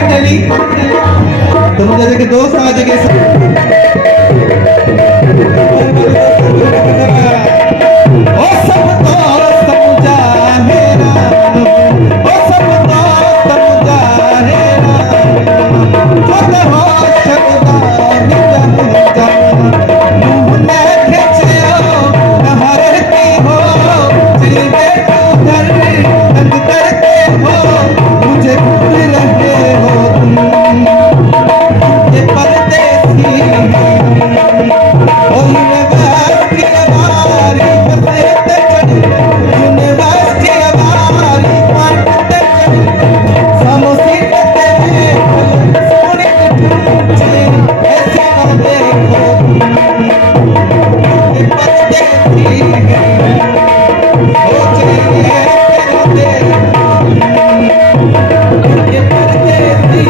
तो मुझे देखे दोस्त आ जगह ओ सब तो समझा है ना ओ सब तो समझा है ना जो कहो शब्दा निजम जाना मुंह में खिंचो नहरती हो जिले उधर तंग करते हो मुझे भूल रहे हो तुम ये परदेसी ओ यूनिवर्सिटी हमारी बसें चढ़ी यूनिवर्सिटी हमारी पाटते चढ़ी समोसीते में सोने ढूंढे ऐसे ना देखो ये परदेसी हो जाइए तेरे ये परदेसी